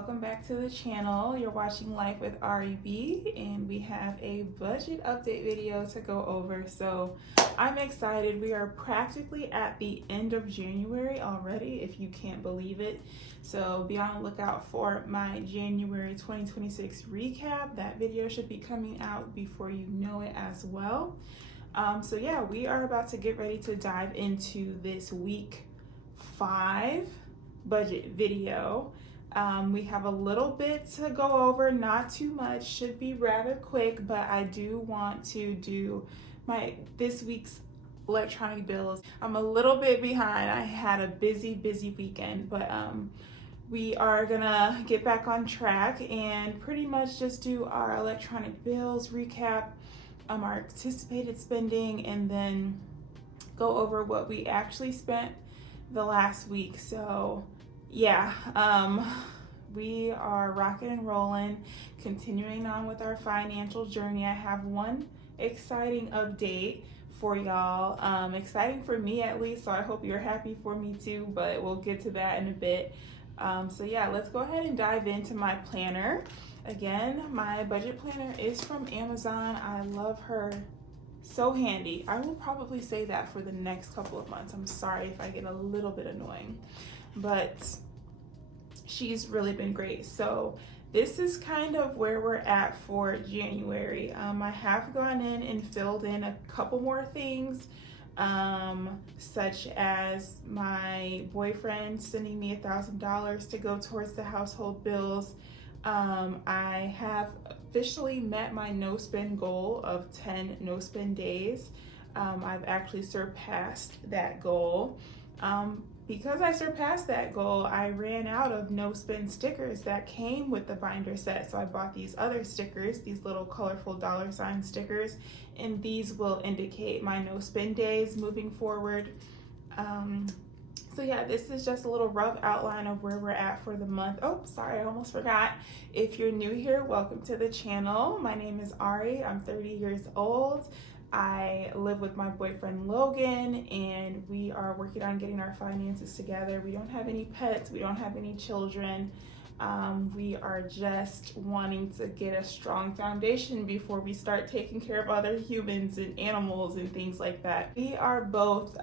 welcome back to the channel. You're watching Life with REB, and we have a budget update video to go over. So I'm excited. We are practically at the end of January already, if you can't believe it. So be on the lookout for my January 2026 recap. That video should be coming out before you know it as well. So yeah, we are about to get ready to dive into this week 5 budget video. We have a little bit to go over, not too much, should be rather quick, but I do want to do this week's electronic bills. I'm a little bit behind. I had a busy weekend, but we are gonna get back on track and pretty much just do our electronic bills recap, our anticipated spending, and then go over what we actually spent the last week. So yeah, we are rocking and rolling, continuing on with our financial journey. I have one exciting update for y'all, exciting for me at least, so I hope you're happy for me too, but we'll get to that in a bit. So yeah, let's go ahead and dive into my planner. Again, my budget planner is from Amazon. I love her. So handy. I will probably say that for the next couple of months. I'm sorry if I get a little bit annoying, but she's really been great. So this is kind of where we're at for January. I have gone in and filled in a couple more things, such as my boyfriend sending me $1,000 to go towards the household bills. I have officially met my no spend goal of 10 no spend days. I've actually surpassed that goal. Because I surpassed that goal, I ran out of no spend stickers that came with the binder set. So I bought these other stickers, these little colorful $ stickers, and these will indicate my no spend days moving forward. So yeah, this is just a little rough outline of where we're at for the month. Oh, sorry, I almost forgot. If you're new here, welcome to the channel. My name is Ari. I'm 30 years old. I live with my boyfriend Logan, and we are working on getting our finances together. We don't have any pets. We don't have any children. We are just wanting to get a strong foundation before we start taking care of other humans and animals and things like that. We are both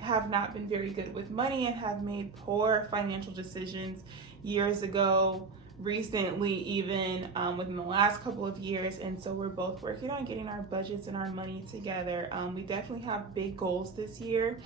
have not been very good with money and have made poor financial decisions years ago, recently, even within the last couple of years. And so we're both working on getting our budgets and our money together. We definitely have big goals this year.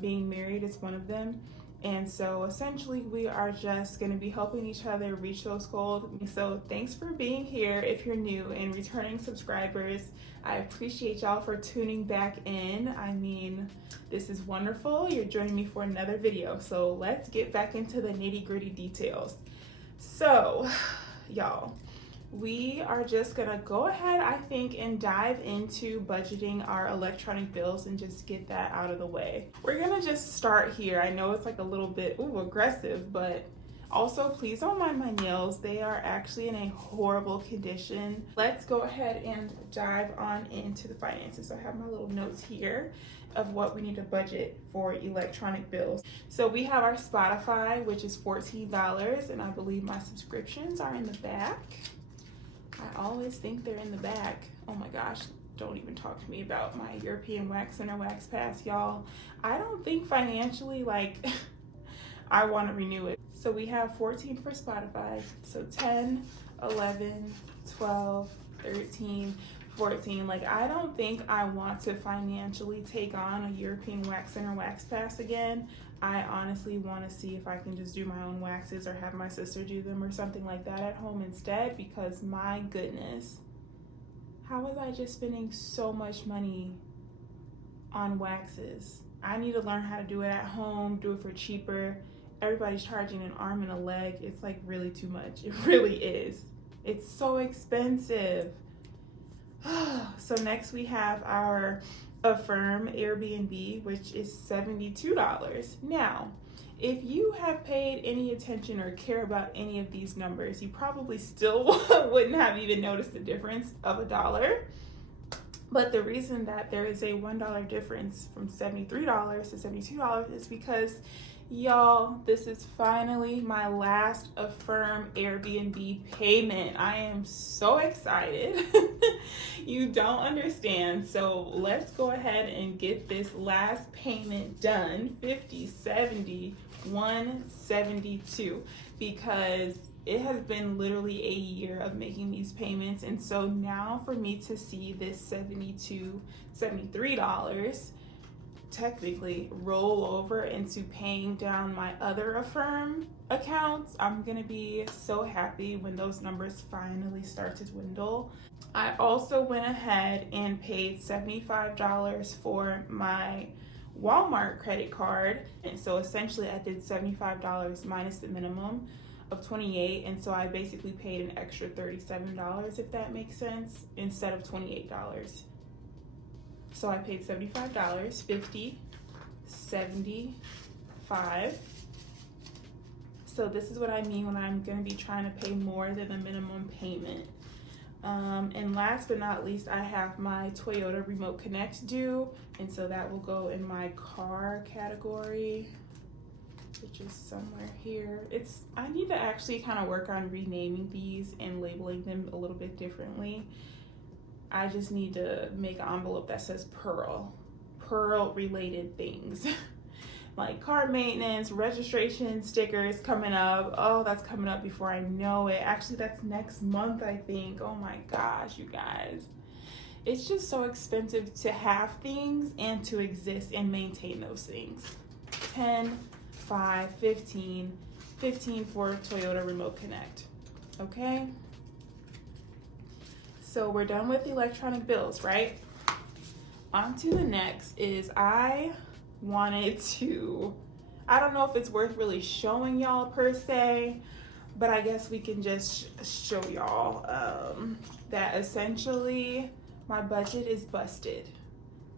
Being married is one of them. And so essentially we are just going to be helping each other reach those goals. So thanks for being here. If you're new and returning subscribers, I appreciate y'all for tuning back in. I mean, this is wonderful. You're joining me for another video. So let's get back into the nitty-gritty details. So y'all, we are just gonna go ahead, I think, and dive into budgeting our electronic bills and just get that out of the way. We're gonna just start here. I know it's like a little bit aggressive, but also please don't mind my nails. They are actually in a horrible condition. Let's go ahead and dive on into the finances. So I have my little notes here of what we need to budget for electronic bills. So we have our Spotify, which is $14, and I believe my subscriptions are in the back. I always think they're in the back. Oh my gosh, don't even talk to me about my European Wax Center Wax Pass, y'all. I don't think financially, I want to renew it. So we have 14 for Spotify. So 10, 11, 12, 13, 14. I don't think I want to financially take on a European Wax Center Wax Pass again. I honestly want to see if I can just do my own waxes or have my sister do them or something like that at home instead, because my goodness, how was I just spending so much money on waxes? I need to learn how to do it at home, do it for cheaper. Everybody's charging an arm and a leg. It's really too much. It really is. It's so expensive. So next we have our Affirm Airbnb, which is $72. Now, if you have paid any attention or care about any of these numbers, you probably still wouldn't have even noticed the difference of $1. But the reason that there is a $1 difference from $73 to $72 is because Y'all, this is finally my last Affirm Airbnb payment. I am so excited. You don't understand. So let's go ahead and get this last payment done. 50, 70, 172, because it has been literally a year of making these payments. And so now for me to see this $73 technically roll over into paying down my other Affirm accounts, I'm gonna be so happy when those numbers finally start to dwindle. I also went ahead and paid $75 for my Walmart credit card, and so essentially I did $75 minus the minimum of $28, and so I basically paid an extra $37, if that makes sense, instead of $28. So I paid $75, 50, 75. So this is what I mean when I'm going to be trying to pay more than the minimum payment. And last but not least, I have my Toyota Remote Connect due, and so that will go in my car category, which is somewhere here. I need to actually kind of work on renaming these and labeling them a little bit differently. I just need to make an envelope that says Pearl related things. Like car maintenance, registration, stickers coming up. Oh, that's coming up before I know it. Actually, that's next month, I think. Oh my gosh, you guys. It's just so expensive to have things and to exist and maintain those things. 10, 5, 15 for Toyota Remote Connect. Okay? So we're done with the electronic bills, right? On to the next is I don't know if it's worth really showing y'all per se, but I guess we can just show y'all that essentially my budget is busted.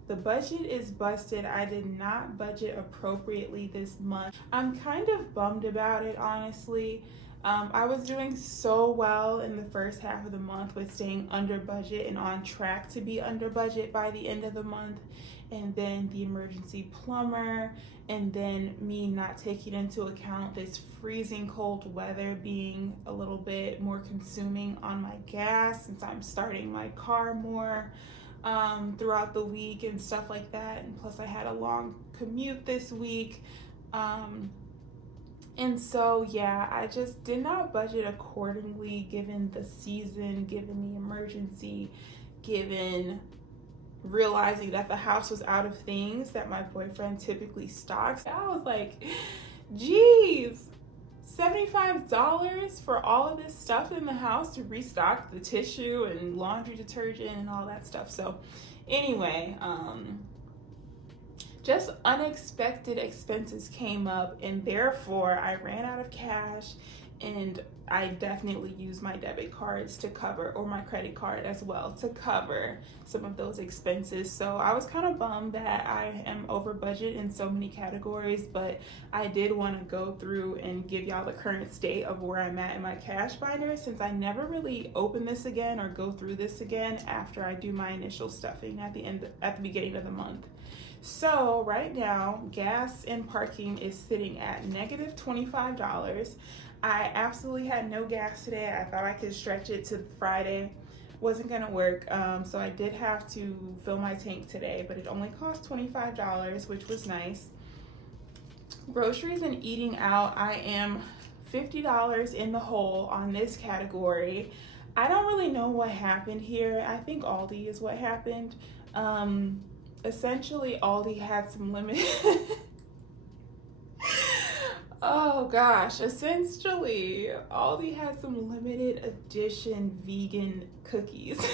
The budget is busted. I did not budget appropriately this month. I'm kind of bummed about it, honestly. I was doing so well in the first half of the month with staying under budget and on track to be under budget by the end of the month. And then the emergency plumber, and then me not taking into account this freezing cold weather being a little bit more consuming on my gas since I'm starting my car more throughout the week and stuff like that. And plus I had a long commute this week. And so, yeah, I just did not budget accordingly given the season, given the emergency, given realizing that the house was out of things that my boyfriend typically stocks. I was like, geez, $75 for all of this stuff in the house to restock the tissue and laundry detergent and all that stuff. So anyway, just unexpected expenses came up, and therefore I ran out of cash, and I definitely used my debit cards to cover, or my credit card as well, to cover some of those expenses. So I was kind of bummed that I am over budget in so many categories, but I did want to go through and give y'all the current state of where I'm at in my cash binder, since I never really open this again or go through this again after I do my initial stuffing at the beginning of the month. So right now, gas and parking is sitting at negative $25. I absolutely had no gas today. I thought I could stretch it to Friday. Wasn't gonna work, so I did have to fill my tank today, but it only cost $25, which was nice. Groceries and eating out, I am $50 in the hole on this category. I don't really know what happened here. I think Aldi is what happened. Essentially, Aldi had some limited oh gosh, essentially Aldi had some limited edition vegan cookies.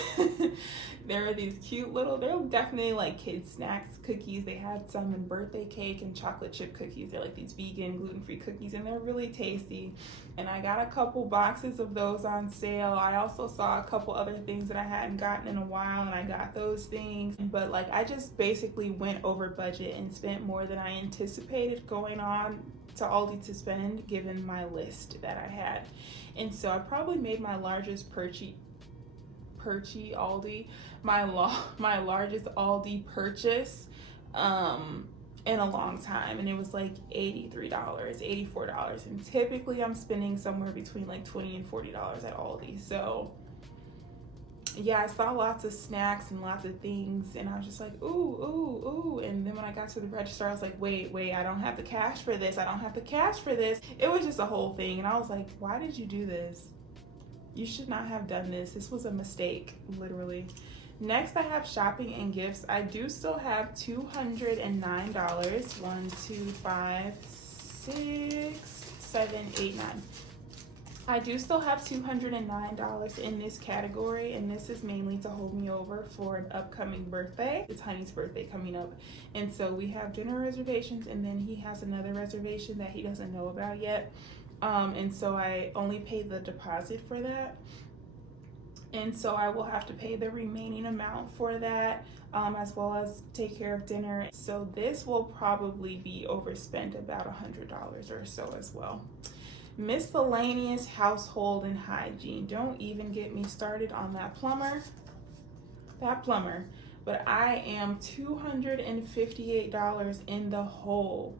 There are these cute little, they're definitely like kid snacks cookies. They had some in birthday cake and chocolate chip cookies. They're like these vegan gluten-free cookies, and they're really tasty. And I got a couple boxes of those on sale. I also saw a couple other things that I hadn't gotten in a while, and I got those things. But like, I just basically went over budget and spent more than I anticipated going on to Aldi to spend, given my list that I had. And so I probably made my largest my largest Aldi purchase in a long time, and it was like $83, $84, and typically I'm spending somewhere between like $20 and $40 at Aldi. So yeah, I saw lots of snacks and lots of things, and I was just like, ooh, ooh, ooh. And then when I got to the register, I was like, wait, I don't have the cash for this. I don't have the cash for this. It was just a whole thing. And I was like, why did you do this? You should not have done this. This was a mistake, literally. Next, I have shopping and gifts. I do still have $209. 1, 2, 5, 6, 7, 8, 9. I do still have $209 in this category, and this is mainly to hold me over for an upcoming birthday. It's Honey's birthday coming up, and so we have dinner reservations, and then he has another reservation that he doesn't know about yet. And so I only paid the deposit for that, and so I will have to pay the remaining amount for that, as well as take care of dinner. So this will probably be overspent about $100 or so as well. Miscellaneous household and hygiene. Don't even get me started on that plumber. But I am $258 in the hole.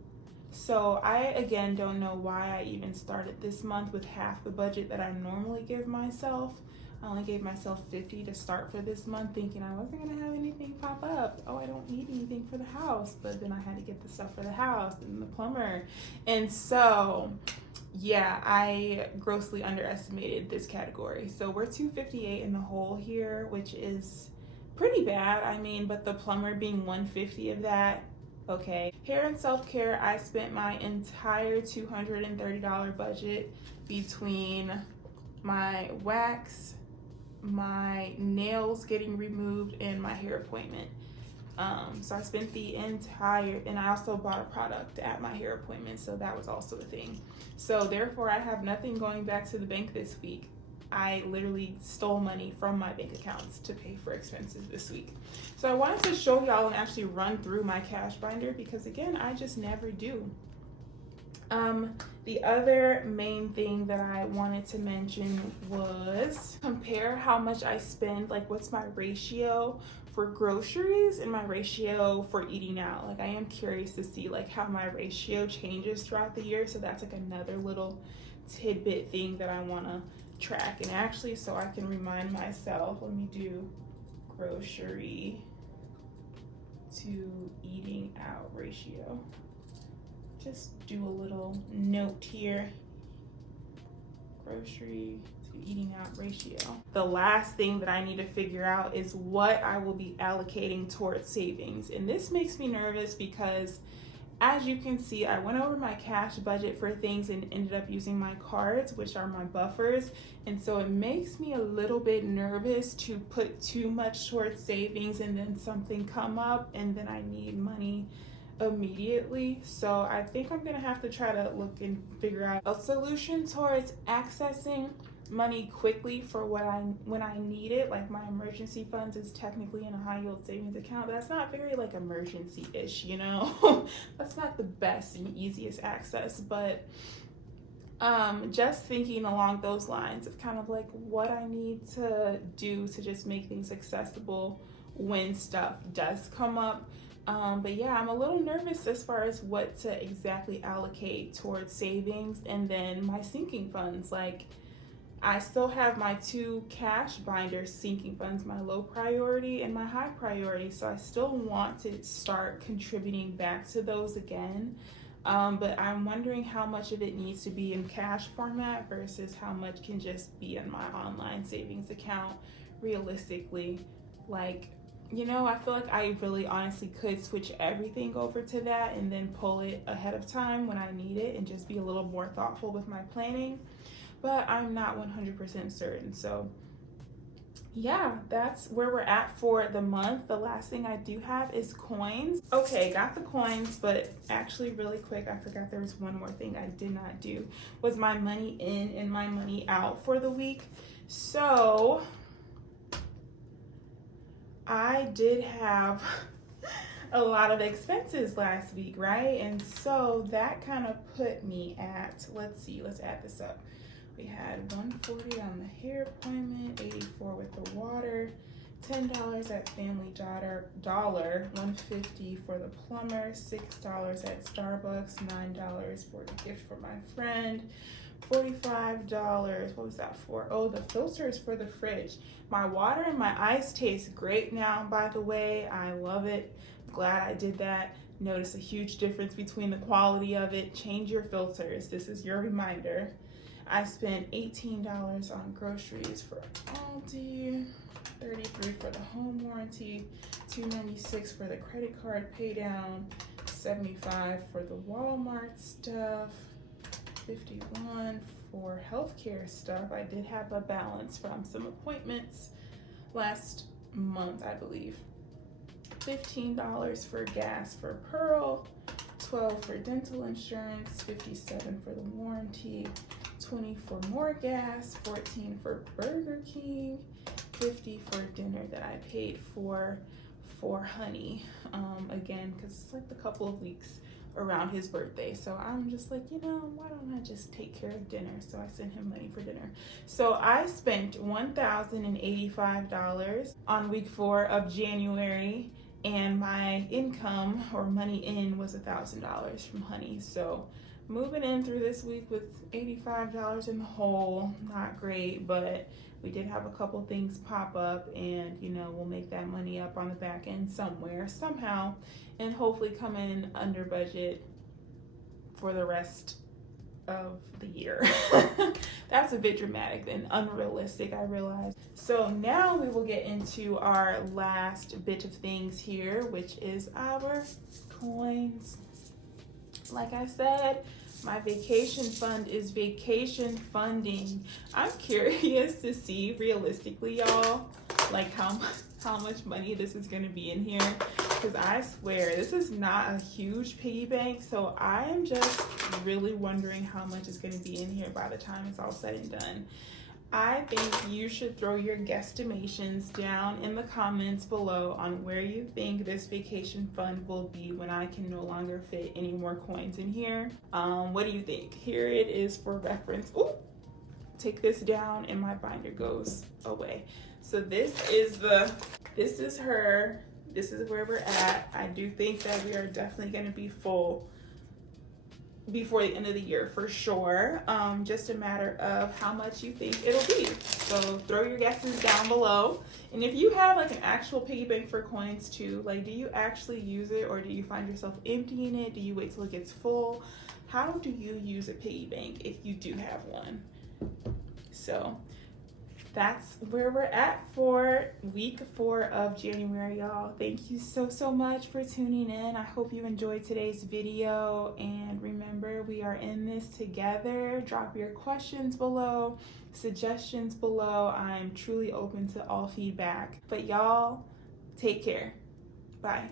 So I, again, don't know why I even started this month with half the budget that I normally give myself. I only gave myself $50 to start for this month, thinking I wasn't gonna have anything pop up. Oh, I don't need anything for the house, but then I had to get the stuff for the house and the plumber. And so yeah, I grossly underestimated this category. So we're $258 in the hole here, which is pretty bad. I mean, but the plumber being $150 of that, okay. Hair and self-care, I spent my entire $230 budget between my wax, my nails getting removed, and my hair appointment. So I spent the entire, and I also bought a product at my hair appointment, so that was also a thing. So therefore I have nothing going back to the bank this week. I literally stole money from my bank accounts to pay for expenses this week. So I wanted to show y'all and actually run through my cash binder, because again, I just never do. The other main thing that I wanted to mention was compare how much I spend, like what's my ratio for groceries and my ratio for eating out. Like I am curious to see like how my ratio changes throughout the year. So that's like another little tidbit thing that I want to track. And actually, so I can remind myself, let me do grocery to eating out ratio. Just do a little note here. Grocery to eating out ratio. The last thing that I need to figure out is what I will be allocating towards savings. And this makes me nervous because, as you can see, I went over my cash budget for things and ended up using my cards, which are my buffers. And so it makes me a little bit nervous to put too much towards savings and then something come up and then I need money immediately. So I think I'm gonna have to try to look and figure out a solution towards accessing money quickly for when I need it. Like my emergency funds is technically in a high yield savings account, but that's not very like emergency-ish, you know. That's not the best and easiest access, but just thinking along those lines of kind of like what I need to do to just make things accessible when stuff does come up. But yeah, I'm a little nervous as far as what to exactly allocate towards savings and then my sinking funds. Like I still have my two cash binders sinking funds, my low priority and my high priority. So I still want to start contributing back to those again. But I'm wondering how much of it needs to be in cash format versus how much can just be in my online savings account realistically. Like, you know, I feel like I really honestly could switch everything over to that and then pull it ahead of time when I need it and just be a little more thoughtful with my planning. But I'm not 100% certain. So yeah, that's where we're at for the month. The last thing I do have is coins. Okay, got the coins, but actually really quick, I forgot there was one more thing I did not do, was my money in and my money out for the week. So I did have a lot of expenses last week, right? And so that kind of put me at, let's see, let's add this up. We had $140 on the hair appointment, $84 with the water, $10 at Family Dollar, $1.50 for the plumber, $6 at Starbucks, $9 for the gift for my friend, $45. What was that for? Oh, the filters for the fridge. My water and my ice taste great now, by the way. I love it. I'm glad I did that. Notice a huge difference between the quality of it. Change your filters. This is your reminder. I spent $18 on groceries for Aldi, $33 for the home warranty, $2.96 for the credit card pay down, $75 for the Walmart stuff, $51 for healthcare stuff. I did have a balance from some appointments last month, I believe. $15 for gas for Pearl, $12 for dental insurance, $57 for the warranty, $20 for more gas, $14 for Burger King, $50 for dinner that I paid for Honey. Again, because it's like a couple of weeks around his birthday, so I'm just like, why don't I just take care of dinner? So I sent him money for dinner. So I spent $1,085 on week 4 of January, and my income or money in was $1,000 from Honey. So moving in through this week with $85 in the hole, not great, but we did have a couple things pop up, and we'll make that money up on the back end somewhere, somehow, and hopefully come in under budget for the rest of the year. That's a bit dramatic and unrealistic, I realize. So now we will get into our last bit of things here, which is our coins. Like I said, my vacation fund is vacation funding. I'm curious to see realistically, y'all, like how much money this is going to be in here, because I swear this is not a huge piggy bank. So I am just really wondering how much is going to be in here by the time it's all said and done. I think you should throw your guesstimations down in the comments below on where you think this vacation fund will be when I can no longer fit any more coins in here. What do you think? Here it is for reference. Ooh, take this down and my binder goes away. So this is her. This is where we're at. I do think that we are definitely going to be full before the end of the year for sure. Just a matter of how much you think it'll be. So throw your guesses down below. And if you have like an actual piggy bank for coins too, like do you actually use it, or do you find yourself emptying it? Do you wait till it gets full? How do you use a piggy bank if you do have one? So that's where we're at for week 4 of January, y'all. Thank you so much for tuning in. I hope you enjoyed today's video, and remember, we are in this together. Drop your questions below, suggestions below. I'm truly open to all feedback. But y'all, take care. Bye.